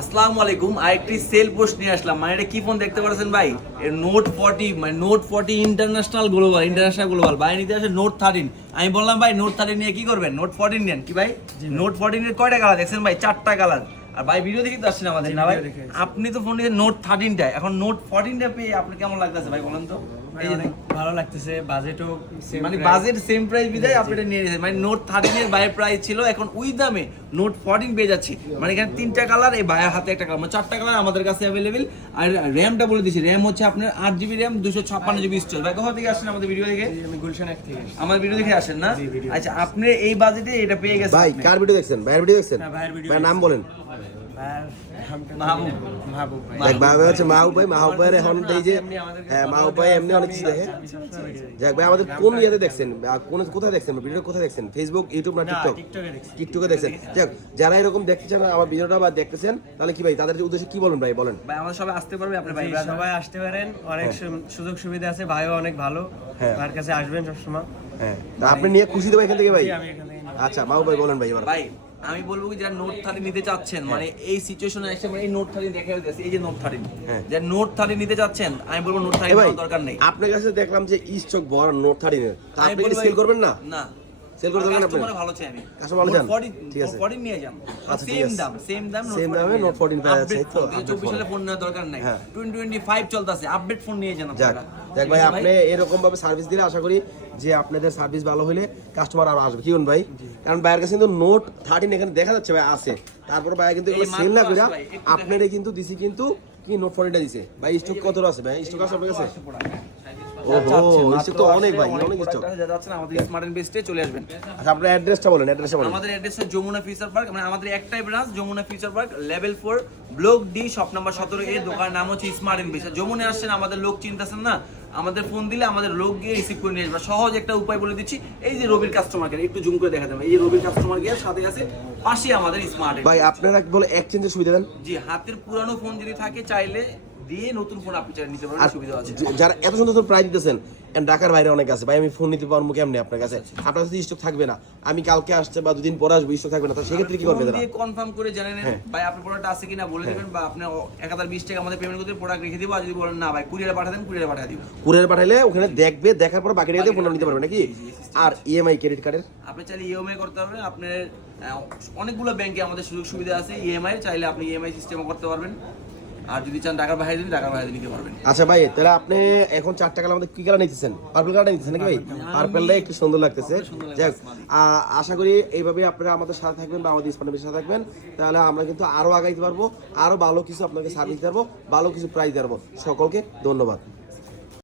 আসসালামু আলাইকুম আরেকটি সেল পোস্ট নিয়ে আসলাম। মানে এটা কি ফোন দেখতে পাচ্ছেন ভাই? এর নোট ফর্টি মানে note forty international global international global ভাই নিতে আসে নোট থার্টিন আমি বললাম ভাই নোট থার্টিন নিয়ে কি করবেন? নোট ফোরটিন নেন। কি ভাই? নোট ফোরটিন এর কয়টা কালার দেখছেন ভাই? চারটা কালার আর ভাই ভিডিও দেখে তো আসছেন আমাদের না ভাই। আপনি তো ফোন নিয়েছেন নোট থার্টিনটা এখন নোট ফোরটিনটা পেয়ে আপনার কেমন লাগতেছে ভাই বলেন তো? ভালো লাগতেছে বাজেটও মানে বাজেট সেম প্রাইস বিদায় আপনি এটা নিয়ে নিয়েছেন। মানে নোট থার্টিন এর বাইরের প্রাইস ছিল এখন ওই দামে নোট ফোরটিন পেয়ে যাচ্ছি। মানে এখানে তিনটা কালার এই বাইরের হাতে একটা কালার মানে চারটা কালার আমাদের কাছে অ্যাভেলেবেল আর র্যামটা বলে দিচ্ছি র্যাম হচ্ছে আপনার আট জিবি র্যাম দুশো ছাপ্পান্ন জিবি স্টোর ভাই কোথা থেকে আসেন আমাদের ভিডিও দেখে? আমি গুলশান এক থেকে আমার ভিডিও দেখে আসেন না? আচ্ছা আপনি এই বাজেটে এটা পেয়ে গেছেন ভাই কার ভিডিও দেখছেন? ভাইয়ের ভিডিও দেখছেন? হ্যাঁ, ভাইয়ের নাম বলেন। আর নামটা মাহবুব। মাহবুব ভাই। দেখ ভাই ভাই হচ্ছে মাহবুব ভাই মাহবুব ভাইয়ের এখন এই যে হ্যাঁ মাহবুব ভাই এমনি অনেক কিছু দেখে আমি সবসময় দেখি। যাক ভাই আমাদের কোন ইয়েতে দেখছেন কোন কোথায় দেখছেন ভিডিও কোথায় দেখছেন ফেসবুক ইউটিউব না না, টিকটক টিকটকে দেখছেন যাক যারা এরকম দেখতে চান আমার ভিডিওটা বা দেখতেছেন তাহলে কি ভাই তাদের উদ্দেশ্যে কি বলেন ভাই বলেন ভাই সবাই আসতে পারবে আপনি ভাই সবাই আসতে পারেন অনেক সুযোগ সুবিধা আছে ভাইও অনেক ভালো হ্যাঁ। তার কাছে আসবেন সবসময় হ্যাঁ আপনি নিয়ে খুশি তো এখান থেকে ভাই। আচ্ছা মাহবুব ভাই বলেন ভাই ভাই আমি বলব কি যারা নোট থার্টি নিতে চাচ্ছেন মানে এই সিচুয়েশনে এসে মানে এই নোট থার্টি দেখে দিতেছি এই যে নোট থার্টি হ্যাঁ। যারা নোট থার্টি নিতে চাচ্ছেন আমি বলব নোট থার্টি দরকার নেই আপনার কাছে দেখলাম যে স্টক বড় নোট থার্টি নেই আপনি সেল করবেন না না সেল করতে পারবেন আপনি? ভালো চাই আমি কাস্টমার ভালো চান? ঠিক আছে। 40 নিয়ে যান আচ্ছা, ঠিক সেম দাম সেম দাম Same দামে Note 14 পাওয়া যাচ্ছে, তো? 24 সালে ফোন নেওয়ার দরকার নাই। 2025 চলতেছে আপডেট ফোন নিয়ে যান আপনারা। যাক ভাই আপনি এরকম ভাবে সার্ভিস দিলে আশা করি যে আপনাদের সার্ভিস ভালো হলে কাস্টমার আরও আসবে। কি ভাই? কারণ ভাইয়ের কাছে কিন্তু নোট থার্টিন এখানে দেখা যাচ্ছে ভাই আছে। তারপর ভাই কিন্তু সেল না করে আপনারে কিন্তু দিছি কিন্তু কি নোট ফোরটিনটা দিছে? ভাই স্টক কত আছে ভাই? স্টক আছে আপনার কাছে? তো অনেক ভাই অনেক স্টক যাচ্ছেন আমাদের স্মার্ট এন্ড বেস্টে চলে আসবেন। আচ্ছা আপনার অ্যাড্রেসটা বলেন অ্যাড্রেসটা বলেন। আমাদের অ্যাড্রেস হচ্ছে যমুনা ফিউচার পার্ক মানে আমাদের একটাই branch Jamuna future park level four block D shop number সতেরো এ দোকান নাম হচ্ছে স্মার্ট ইনভেস্ট যমুনা আসছেন আমাদের লোক চিন্তাছেন না আমাদের ফোন দিলে আমাদের লোক গিয়ে রিসিভ করে নিয়ে আসবে। সহজ একটা উপায় বলে দিচ্ছি এই যে রবির কাস্টমার কেয়ার একটু জুম করে দেখা দেবে এই যে রবির কাস্টমার কেয়ার সাথে আছে পাশে আমাদের স্মার্ট ভাই আপনারা বলে এক্সচেঞ্জের সুবিধা দেন। জি হাতের পুরানো ফোন যদি থাকে চাইলে দিয়ে নতুন ফোন আপনি চাইলে নিতে পারবেন সুবিধা আছে। যারা এত সুন্দর সুন্দর প্রাইস দিতেছেন ঢাকার বাইরে অনেক আছে ভাই আমি ফোন নিতে পারব কেমনে আপনার কাছে? আপনার কাছে স্টক থাকবে না। আমি কালকে আসছে বা দুদিন পরে আসব স্টক থাকবে না। তো সেক্ষেত্রে কি করবে ফোন দিয়ে কনফার্ম করে জেনে নেন হ্যাঁ। ভাই আপনার প্রোডাক্ট আছে কিনা বলে দিবেন বা আপনি এক হাজার বিশ টাকা আমাদের পেমেন্ট করতে প্রোডাক্ট রেখে দিব আর যদি বলেন না ভাই কুরিয়ারে পাঠাতেন কুরিয়ারে পাঠিয়ে দিব। কুরিয়ার পাঠাইলে ওখানে দেখবে দেখার পর বাকি টাকা ফোন নিতে পারবে নাকি? আর ইএমআই ক্রেডিট কার্ডের আপনি চাইলে ইএমআই করতে পারবেন আপনার অনেকগুলো ব্যাংকে আমাদের সুযোগ সুবিধা আছে ইএমআই চাইলে আপনি ইএমআই সিস্টেমও করতে পারবেন। আর যদি চান টাকার বাইরে দিন টাকার বাইরে নিতে পারবেন। আচ্ছা ভাই তাহলে আপনি এখন চার টাকা আমাদের কি কালার নিতেছেন? পার্পল কালার নিতেছেন নাকি ভাই? পার্পলটা একটু সুন্দর লাগতেছে। যাক। আশা করি এইভাবে আপনারা আমাদের সাথে থাকবেন বা আমাদের স্পন্সরের সাথে থাকবেন। তাহলে আমরা কিন্তু আরও আগাইতে পারব আরও ভালো কিছু আপনাকে সার্ভিস দেবো ভালো কিছু প্রাইস দেবো। সকলকে ধন্যবাদ।